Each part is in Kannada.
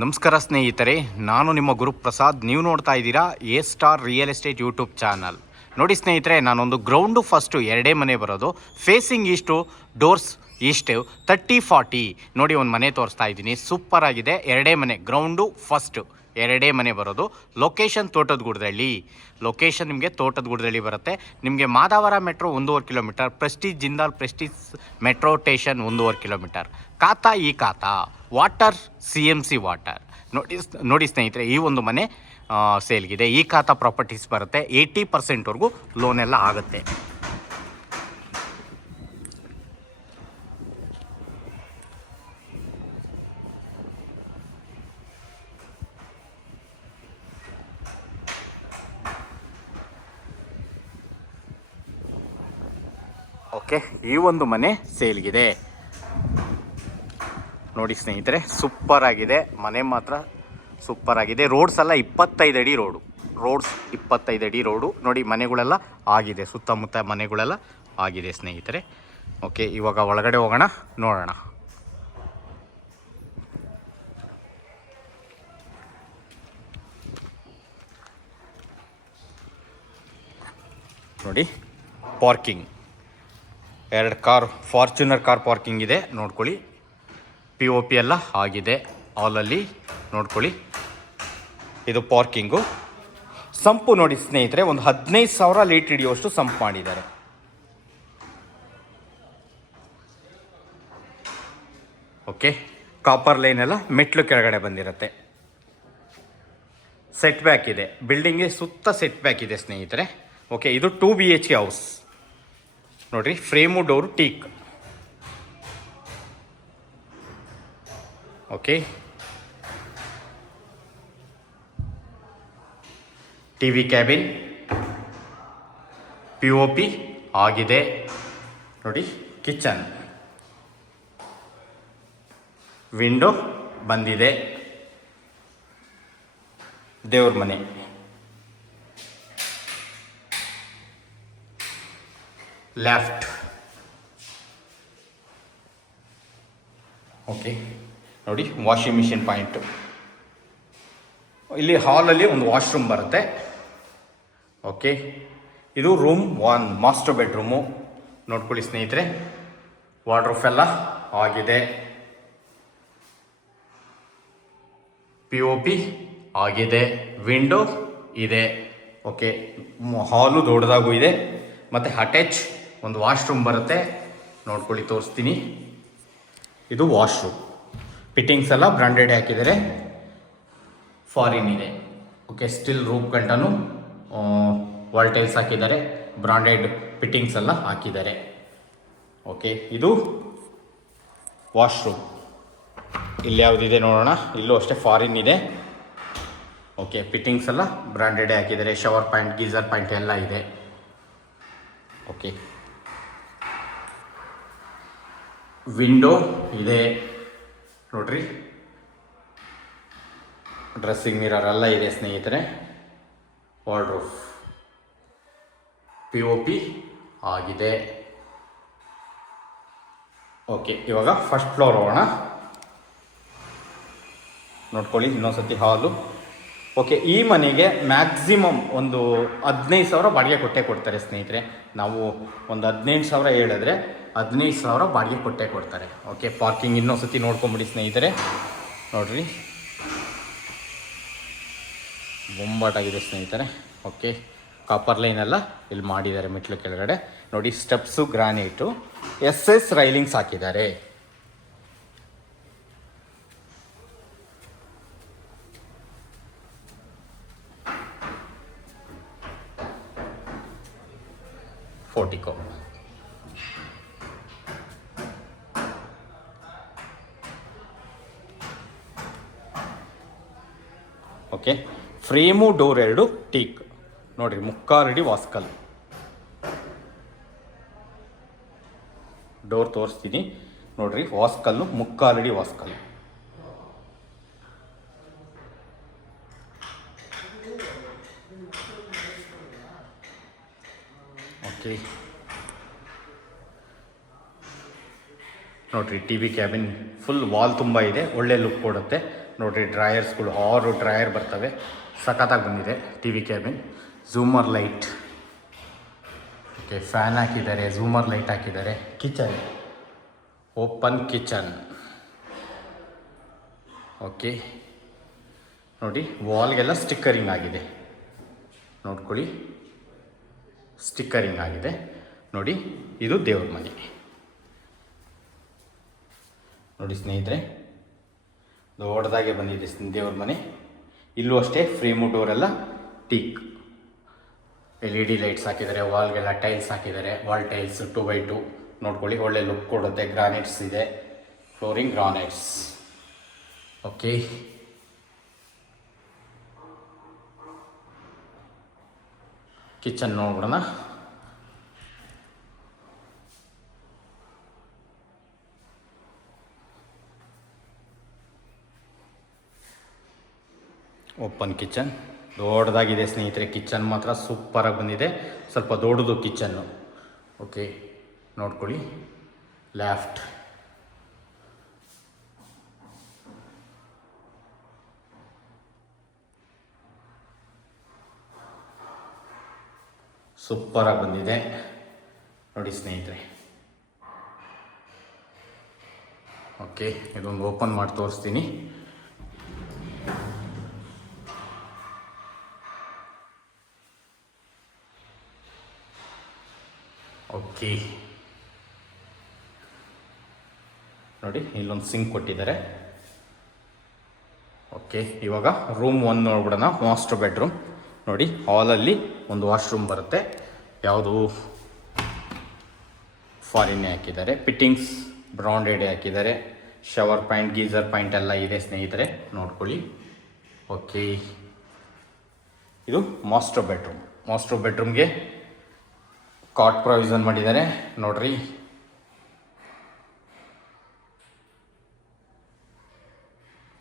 ನಮಸ್ಕಾರ ಸ್ನೇಹಿತರೆ, ನಾನು ನಿಮ್ಮ ಗುರುಪ್ರಸಾದ್. ನೀವು ನೋಡ್ತಾ ಇದ್ದೀರಾ A star real estate YouTube channel. ನೋಡಿ ಸ್ನೇಹಿತರೆ, ನಾನೊಂದು ಗ್ರೌಂಡು ಫಸ್ಟು ಎರಡೇ ಮನೆ ಬರೋದು, ಫೇಸಿಂಗ್ ಈಸ್ಟು, ಡೋರ್ಸ್ ಈಸ್ಟು, 30-40. ನೋಡಿ ಒಂದು ಮನೆ ತೋರಿಸ್ತಾ ಇದ್ದೀನಿ, ಸೂಪರ್ ಆಗಿದೆ. ಎರಡೇ ಮನೆ, ಗ್ರೌಂಡು ಫಸ್ಟು ಎರಡೇ ಮನೆ ಬರೋದು. ಲೊಕೇಶನ್ ತೋಟದಗುಡದಳ್ಳಿ. ಲೊಕೇಶನ್ ನಿಮಗೆ ತೋಟದಗುಡದಳ್ಳಿ ಬರುತ್ತೆ. ನಿಮಗೆ Madavara metro 1.5 kilometre, Prestige Jindal Prestige metro station 1.5 kilometre. ಖಾತಾ ಈ ಖಾತಾ, ವಾಟರ್ CMC ವಾಟರ್. ನೋಡಿ ಸ್ನೇಹಿತರೆ, ಈ ಒಂದು ಮನೆ ಸೇಲ್ಗಿದೆ. ಈ ಖಾತಾ ಪ್ರಾಪರ್ಟೀಸ್ ಬರುತ್ತೆ. 80%ವರೆಗೂ ಲೋನ್ ಎಲ್ಲ ಆಗುತ್ತೆ. ಓಕೆ, ಈ ಒಂದು ಮನೆ ಸೇಲ್ಗಿದೆ. ನೋಡಿ ಸ್ನೇಹಿತರೆ, ಸೂಪರ್ ಆಗಿದೆ ಮನೆ, ಮಾತ್ರ ಸೂಪರ್ ಆಗಿದೆ. ರೋಡ್ಸ್ ಎಲ್ಲ 25 ಅಡಿ ರೋಡು, ರೋಡ್ಸ್ 25 ಅಡಿ ರೋಡು. ನೋಡಿ ಮನೆಗಳೆಲ್ಲ ಆಗಿದೆ, ಸುತ್ತಮುತ್ತ ಮನೆಗಳೆಲ್ಲ ಆಗಿದೆ ಸ್ನೇಹಿತರೆ. ಓಕೆ, ಇವಾಗ ಒಳಗಡೆ ಹೋಗೋಣ, ನೋಡೋಣ. ನೋಡಿ, parking 2 car, Fortuner car parking ಇದೆ, ನೋಡ್ಕೊಳ್ಳಿ. POP ಎಲ್ಲ ಆಗಿದೆ ಹಾಲಲ್ಲಿ, ನೋಡ್ಕೊಳ್ಳಿ. ಇದು ಪಾರ್ಕಿಂಗು. ಸಂಪು ನೋಡಿ ಸ್ನೇಹಿತರೆ, ಒಂದು 15,000 ಲೀಟ್ರ್ ಹಿಡಿಯುವಷ್ಟು ಸಂಪ್ ಮಾಡಿದ್ದಾರೆ. ಓಕೆ, ಕಾಪರ್ ಲೈನ್ ಎಲ್ಲ ಮೆಟ್ಲು ಕೆಳಗಡೆ ಬಂದಿರುತ್ತೆ. ಸೆಟ್ ಬ್ಯಾಕ್ ಇದೆ, ಬಿಲ್ಡಿಂಗ್ಗೆ ಸುತ್ತ ಸೆಟ್ ಬ್ಯಾಕ್ ಇದೆ ಸ್ನೇಹಿತರೆ. ಓಕೆ, ಇದು 2 BHK ಹೌಸ್. ನೋಡಿರಿ, frame door teak. Okay, TV cabin, POP ಆಗಿದೆ. ನೋಡಿ, ಕಿಚನ್, ವಿಂಡೋ ಬಂದಿದೆ. ದೇವ್ರ ಮನೆ, ಲೆಫ್ಟ್. ಓಕೆ, ನೋಡಿ, ವಾಷಿಂಗ್ ಮಿಷಿನ್ ಪಾಯಿಂಟು. ಇಲ್ಲಿ ಹಾಲಲ್ಲಿ ಒಂದು ವಾಶ್ರೂಮ್ ಬರುತ್ತೆ. ಓಕೆ, ಇದು ರೂಮ್ 1, ಮಾಸ್ಟರ್ ಬೆಡ್ರೂಮು. ನೋಡ್ಕೊಳ್ಳಿ ಸ್ನೇಹಿತರೆ, ವಾರ್ಡ್ರೋಬ್ ಎಲ್ಲ ಆಗಿದೆ. POP ಆಗಿದೆ, ವಿಂಡೋ ಇದೆ. ಓಕೆ, ಹಾಲು ದೊಡ್ಡದಾಗೂ ಇದೆ, ಮತ್ತು ಅಟ್ಯಾಚ್ ಒಂದು ವಾಶ್ರೂಮ್ ಬರುತ್ತೆ. ನೋಡ್ಕೊಳ್ಳಿ, ತೋರಿಸ್ತೀನಿ. ಇದು ವಾಶ್ರೂಮ್. ಫಿಟ್ಟಿಂಗ್ಸ್ ಎಲ್ಲ ಬ್ರಾಂಡೆಡ್ ಹಾಕಿದ್ದಾರೆ, ಫಾರಿನ್ ಇದೆ. ಓಕೆ, ಸ್ಟಿಲ್ ರೂಪ್ ಗಂಟನು ವಾಲ್ಟೈಲ್ಸ್ ಹಾಕಿದ್ದಾರೆ, ಬ್ರಾಂಡೆಡ್ ಫಿಟ್ಟಿಂಗ್ಸ್ ಎಲ್ಲ ಹಾಕಿದ್ದಾರೆ. ಓಕೆ, ಇದು ವಾಶ್ರೂಮ್. ಇಲ್ಲಿ ಯಾವುದಿದೆ ನೋಡೋಣ. ಇಲ್ಲೂ ಅಷ್ಟೇ ಫಾರಿನ್ ಇದೆ. ಓಕೆ, ಫಿಟ್ಟಿಂಗ್ಸ್ ಎಲ್ಲ ಬ್ರಾಂಡೆಡೇ ಹಾಕಿದ್ದಾರೆ. ಶವರ್ ಪಾಯಿಂಟ್, ಗೀಸರ್ ಪಾಯಿಂಟ್ ಎಲ್ಲ ಇದೆ. ಓಕೆ, ವಿಂಡೋ ಇದೆ ನೋಡ್ರಿ. ಡ್ರೆಸ್ಸಿಂಗ್ ಮಿರರ್ ಎಲ್ಲ ಇದೆ ಸ್ನೇಹಿತರೆ. ವಾರ್ಡ್ರೋಬ್, POP ಆಗಿದೆ. ಓಕೆ, ಇವಾಗ ಫಸ್ಟ್ ಫ್ಲೋರ್ ಹೋಗೋಣ. ನೋಡ್ಕೊಳ್ಳಿ, ಇನ್ನೊಂದ್ಸತಿ ಹಾಲು. ಓಕೆ, ಈ ಮನೆಗೆ ಮ್ಯಾಕ್ಸಿಮಮ್ ಒಂದು 15,000 ಬಾಡಿಗೆ ಕೊಡ್ತಾರೆ ಸ್ನೇಹಿತರೆ. ನಾವು ಒಂದು 18,000 ಹೇಳಿದ್ರೆ 15,000 ಬಾಡಿಗೆ ಕೊಡ್ತಾರೆ. ಓಕೆ, ಪಾರ್ಕಿಂಗ್ ಇನ್ನೊಂದ್ಸತಿ ನೋಡ್ಕೊಂಬಿಡಿ ಸ್ನೇಹಿತರೆ. ನೋಡ್ರಿ, ಬೊಂಬಾಟಾಗಿದೆ ಸ್ನೇಹಿತರೆ. ಓಕೆ, ಕಾಪರ್ ಲೈನೆಲ್ಲ ಇಲ್ಲಿ ಮಾಡಿದ್ದಾರೆ ಮೆಟ್ಲು ಕೆಳಗಡೆ. ನೋಡಿ, ಸ್ಟೆಪ್ಸು ಗ್ರಾನೈಟು, SS ರೈಲಿಂಗ್ಸ್ ಹಾಕಿದ್ದಾರೆ. Portico. Okay, frame door 2 teak. ನೋಡಿರಿ, 3/4 ಅಡಿ ವಾಸ್ಕಲ್. ಡೋರ್ ತೋರಿಸ್ತೀನಿ ನೋಡ್ರಿ, ವಾಸ್ಕಲ್ಲು 3/4 ಅಡಿ ವಾಸ್ಕಲ್. ಓಕೆ, ನೋಡಿರಿ T V cabin full wall ತುಂಬ ಇದೆ, ಒಳ್ಳೆ ಲುಕ್ ಕೊಡುತ್ತೆ. ನೋಡಿರಿ ಡ್ರಾಯರ್ಸ್ಗಳು 6 ಡ್ರಾಯರ್ ಬರ್ತವೆ. ಸಖತ್ತಾಗಿ ಬಂದಿದೆ. ಟಿ ವಿ ಕ್ಯಾಬಿನ್, ಝೂಮರ್ ಲೈಟ್, ಓಕೆ, ಫ್ಯಾನ್ ಹಾಕಿದ್ದಾರೆ, ಝೂಮರ್ ಲೈಟ್ ಹಾಕಿದ್ದಾರೆ. Kitchen, open kitchen. ಓಕೆ ನೋಡಿ, ವಾಲ್ಗೆಲ್ಲ ಸ್ಟಿಕ್ಕರಿಂಗ್ ಆಗಿದೆ, ನೋಡ್ಕೊಳ್ಳಿ, ಸ್ಟಿಕ್ಕರಿಂಗ್ ಆಗಿದೆ ನೋಡಿ. ಇದು ದೇವ್ರ ಮನೆ ನೋಡಿ ಸ್ನೇಹಿತರೆ, ದೊಡ್ಡದಾಗೆ ಬಂದಿದೆ ದೇವ್ರ ಮನೆ. ಇಲ್ಲೂ ಅಷ್ಟೇ ಫ್ರೇಮು ಡೋರೆಲ್ಲ ಟೀಕ್, LED ಲೈಟ್ಸ್ ಹಾಕಿದ್ದಾರೆ, ವಾಲ್ಗೆಲ್ಲ ಟೈಲ್ಸ್ ಹಾಕಿದ್ದಾರೆ, ವಾಲ್ ಟೈಲ್ಸ್ 2x2 ನೋಡ್ಕೊಳ್ಳಿ, ಒಳ್ಳೆ ಲುಕ್ ಕೊಡುತ್ತೆ. ಗ್ರಾನೈಟ್ಸ್ ಇದೆ, ಫ್ಲೋರಿಂಗ್ ಗ್ರಾನೈಟ್ಸ್. ಓಕೆ, ಕಿಚನ್ ನೋಡೋಣ. ಓಪನ್ ಕಿಚನ್, ದೊಡ್ಡದಾಗಿದೆ ಸ್ನೇಹಿತರೆ. ಕಿಚನ್ ಮಾತ್ರ ಸೂಪರಾಗಿ ಬಂದಿದೆ, ಸ್ವಲ್ಪ ದೊಡ್ಡದು ಕಿಚನ್ನು. ಓಕೆ ನೋಡ್ಕೊಳ್ಳಿ, ಲೆಫ್ಟ್, ಸೂಪರಾಗಿ ಬಂದಿದೆ ನೋಡಿ ಸ್ನೇಹಿತರೆ. ಓಕೆ, ಇದೊಂದು ಓಪನ್ ಮಾಡಿ ತೋರಿಸ್ತೀನಿ. ಓಕೆ ನೋಡಿ, ಇಲ್ಲೊಂದು ಸಿಂಕ್ ಕೊಟ್ಟಿದ್ದಾರೆ. ಓಕೆ, ಇವಾಗ ರೂಮ್ 1 ನೋಡ್ಬಿಡೋಣ. ಮಾಸ್ಟರ್ ಬೆಡ್ರೂಮ್ ನೋಡಿ, ಹಾಲಲ್ಲಿ ಒಂದು ವಾಶ್ರೂಮ್ ಬರುತ್ತೆ. ಯಾವುದು ಫಾರಿನ್ನೇ ಹಾಕಿದ್ದಾರೆ. ಫಿಟ್ಟಿಂಗ್ಸ್ ಬ್ರಾಂಡೆಡ್ ಹಾಕಿದ್ದಾರೆ. ಶವರ್ ಪಾಯಿಂಟ್, ಗೀಸರ್ ಪಾಯಿಂಟ್ ಎಲ್ಲ ಇದೆ ಸ್ನೇಹಿತರೆ, ನೋಡ್ಕೊಳ್ಳಿ. ಓಕೆ, ಇದು ಮಾಸ್ಟರ್ ಬೆಡ್ರೂಮ್. ಮಾಸ್ಟರ್ ಬೆಡ್ರೂಮ್ಗೆ ಕಾಟ್ ಪ್ರೊವಿಷನ್ ಮಾಡಿದ್ದಾರೆ ನೋಡ್ರಿ.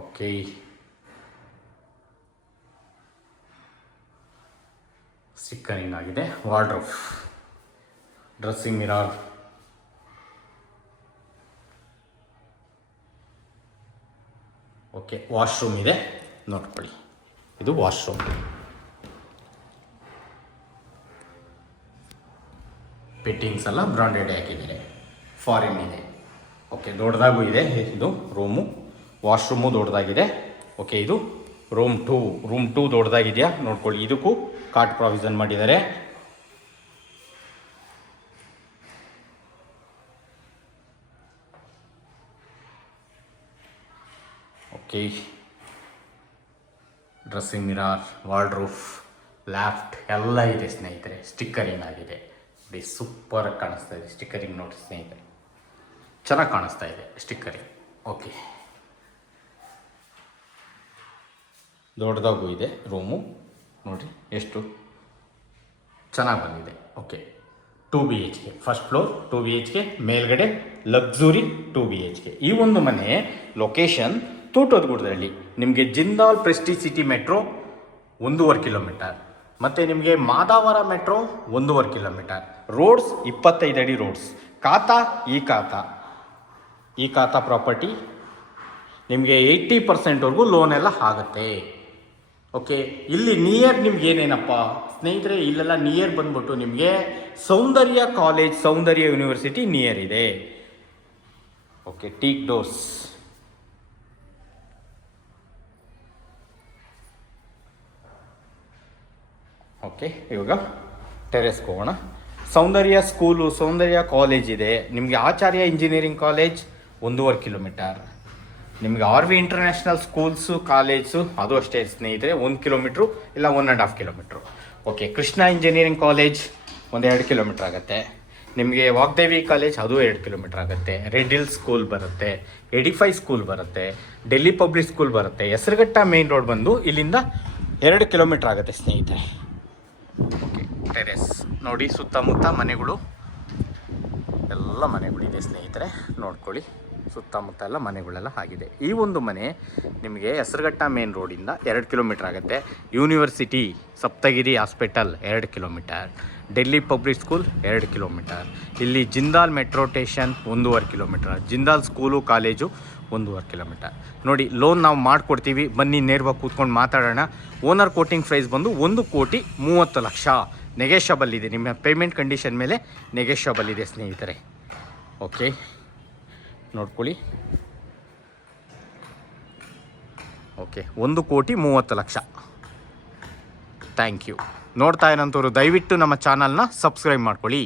ಓಕೆ, ಸ್ಟಿಕ್ಕರಿಂಗ್ ಆಗಿದೆ. Wardrobe, dressing mirror, okay, washroom ಇದೆ ನೋಡ್ಕೊಳ್ಳಿ. ಇದು ವಾಶ್ರೂಮ್. ಫಿಟ್ಟಿಂಗ್ಸ್ ಎಲ್ಲ ಬ್ರಾಂಡೆಡ್ ಹಾಕಿದ್ದಾರೆ, ಫಾರಿನ್ ಇದೆ. ಓಕೆ, ದೊಡ್ಡದಾಗೂ ಇದೆ ಇದು ರೂಮು. ವಾಶ್ರೂಮು ದೊಡ್ಡದಾಗಿದೆ. ಓಕೆ, ಇದು ರೂಮ್ 2 ದೊಡ್ಡದಾಗಿದೆಯಾ ನೋಡ್ಕೊಳ್ಳಿ. ಇದಕ್ಕೂ ಕಾಟ್ ಪ್ರಾವಿಷನ್ ಮಾಡಿದ್ದಾರೆ. Okay, dressing mirror, wardrobe, left ಎಲ್ಲ ಇದೆ ಸ್ನೇಹಿತರೆ. ಸ್ಟಿಕ್ಕರಿಂಗ್ ಆಗಿದೆ ನೋಡಿ, ಸೂಪರಾಗಿ ಕಾಣಿಸ್ತಾ ಇದೆ. ಸ್ಟಿಕ್ಕರಿಂಗ್ ನೋಡಿ ಸ್ನೇಹಿತರೆ, ಚೆನ್ನಾಗಿ ಕಾಣಿಸ್ತಾ ಇದೆ ಸ್ಟಿಕ್ಕರಿಂಗ್. ಓಕೆ, ದೊಡ್ಡದಾಗೂ ಇದೆ ರೂಮು ನೋಡಿ, ಎಷ್ಟು ಚೆನ್ನಾಗಿ ಬಂದಿದೆ. Okay, 2 BHK, first floor 2 BHK, ಮೇಲ್ಗಡೆ ಲಕ್ಸುರಿ 2 BHK. ಈ ಒಂದು ಮನೆ ಲೊಕೇಶನ್ ತೋಟದಗುಡದಲ್ಲಿ. ನಿಮಗೆ Jindal Prestige City Metro 1.5 kilometre, ಮತ್ತು ನಿಮಗೆ ಮಾದಾವರ ಮೆಟ್ರೋ 1.5 ಕಿಲೋಮೀಟರ್. ರೋಡ್ಸ್ 25 ಅಡಿ ರೋಡ್ಸ್. ಖಾತಾ ಈ ಖಾತಾ ಪ್ರಾಪರ್ಟಿ ನಿಮಗೆ 80% ಲೋನ್ ಎಲ್ಲ ಆಗುತ್ತೆ. ಓಕೆ, ಇಲ್ಲಿ ನಿಯರ್ ನಿಮ್ಗೆ ಏನೇನಪ್ಪ ಸ್ನೇಹಿತರೆ, ಇಲ್ಲೆಲ್ಲ ನಿಯರ್ ಬಂದ್ಬಿಟ್ಟು ನಿಮಗೆ ಸೌಂದರ್ಯ ಕಾಲೇಜ್, ಸೌಂದರ್ಯ ಯೂನಿವರ್ಸಿಟಿ ನಿಯರ್ ಇದೆ. Okay, teak doors. ಓಕೆ, ಇವಾಗ ಟೆರೆಸ್ಗೆ ಹೋಗೋಣ. ಸೌಂದರ್ಯ ಸ್ಕೂಲು, ಸೌಂದರ್ಯ ಕಾಲೇಜ್ ಇದೆ ನಿಮಗೆ. ಆಚಾರ್ಯ ಇಂಜಿನಿಯರಿಂಗ್ ಕಾಲೇಜ್ 1.5 ಕಿಲೋಮೀಟರ್. ನಿಮಗೆ RV ಇಂಟರ್ನ್ಯಾಷನಲ್ ಸ್ಕೂಲ್ಸು, ಕಾಲೇಜು ಅದು ಅಷ್ಟೇ ಸ್ನೇಹಿತರೆ, 1 ಕಿಲೋಮೀಟ್ರು ಇಲ್ಲ 1.5 kilometre. Okay, Krishna engineering college 1-2 kilometre ಆಗುತ್ತೆ. ನಿಮಗೆ ವಾಗ್ದೇವಿ ಕಾಲೇಜ್ ಅದು 2 ಕಿಲೋಮೀಟ್ರ್ ಆಗುತ್ತೆ. ರೆಡ್ ಹಿಲ್ ಸ್ಕೂಲ್ ಬರುತ್ತೆ, ಎಡಿಫೈ ಸ್ಕೂಲ್ ಬರುತ್ತೆ, ಡೆಲ್ಲಿ ಪಬ್ಲಿಕ್ ಸ್ಕೂಲ್ ಬರುತ್ತೆ. ಹೆಸರುಘಟ್ಟ ಮೇನ್ ರೋಡ್ ಬಂದು ಇಲ್ಲಿಂದ 2 ಕಿಲೋಮೀಟ್ರ್ ಆಗುತ್ತೆ ಸ್ನೇಹಿತರೆ. ಓಕೆ, ಟೆರೆಸ್ ನೋಡಿ, ಸುತ್ತಮುತ್ತ ಮನೆಗಳು, ಎಲ್ಲ ಮನೆಗಳಿದೆ ಸ್ನೇಹಿತರೆ, ನೋಡ್ಕೊಳ್ಳಿ. ಸುತ್ತಮುತ್ತ ಎಲ್ಲ ಮನೆಗಳೆಲ್ಲ ಆಗಿದೆ. ಈ ಒಂದು ಮನೆ ನಿಮಗೆ ಹೆಸರುಘಟ್ಟ ಮೇನ್ ರೋಡಿಂದ 2 ಕಿಲೋಮೀಟ್ರ್ ಆಗುತ್ತೆ. University, Saptagiri hospital 2 kilometre, Delhi public school 2 kilometre, ಇಲ್ಲಿ Jindal metro station 1.5 kilometre, Jindal school college 1.5 kilometre. ನೋಡಿ ಲೋನ್ ನಾವು ಮಾಡಿಕೊಡ್ತೀವಿ, ಬನ್ನಿ ನೇರವಾಗಿ ಕೂತ್ಕೊಂಡು ಮಾತಾಡೋಣ. ಓನರ್ ಕೋಟಿಂಗ್ ಪ್ರೈಸ್ ಬಂದು 1,30,30,00,000 ನೆಗೆಷಬಲ್ ಇದೆ. ನಿಮ್ಮ ಪೇಮೆಂಟ್ ಕಂಡೀಷನ್ ಮೇಲೆ ನೆಗೆಷಬಲ್ ಇದೆ ಸ್ನೇಹಿತರೆ. ಓಕೆ, ನೋಡ್ಕೊಳ್ಳಿ. ಓಕೆ, 1,30,30,00,000. Thank you. ನೋಡ್ತಾ ಇರೋಂಥವ್ರು ದಯವಿಟ್ಟು ನಮ್ಮ ಚಾನಲ್ನ ಸಬ್ಸ್ಕ್ರೈಬ್ ಮಾಡ್ಕೊಳ್ಳಿ.